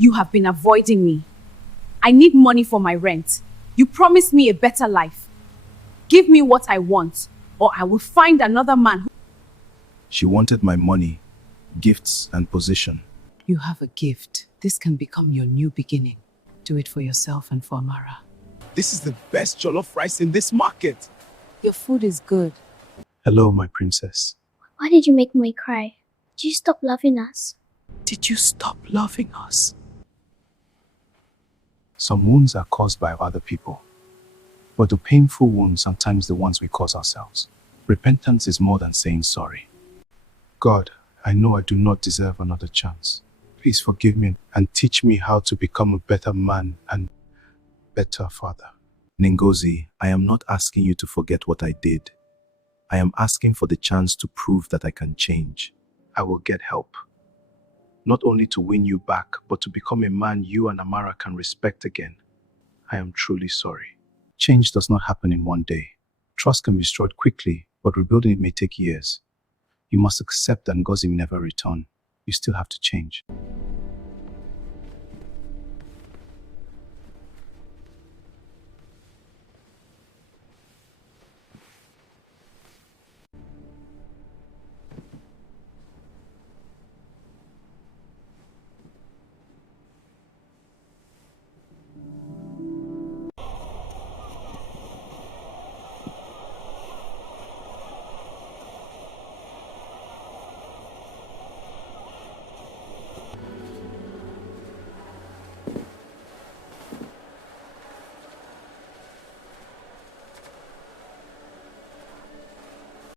You have been avoiding me. I need money for my rent. You promised me a better life. Give me what I want, or I will find another man. She wanted my money, gifts, and position. You have a gift. This can become your new beginning. Do it for yourself and for Amara. This is the best jollof rice in this market. Your food is good. Hello, my princess. Why did you make me cry? Did you stop loving us? Did you stop loving us? Some wounds are caused by other people, but the painful wounds are sometimes the ones we cause ourselves. Repentance is more than saying sorry. God, I know I do not deserve another chance. Please forgive me and teach me how to become a better man and better father. Ngozi, I am not asking you to forget what I did. I am asking for the chance to prove that I can change. I will get help. Not only to win you back, but to become a man you and Amara can respect again. I am truly sorry. Change does not happen in one day. Trust can be destroyed quickly, but rebuilding it may take years. You must accept that Ngozi may never return. You still have to change.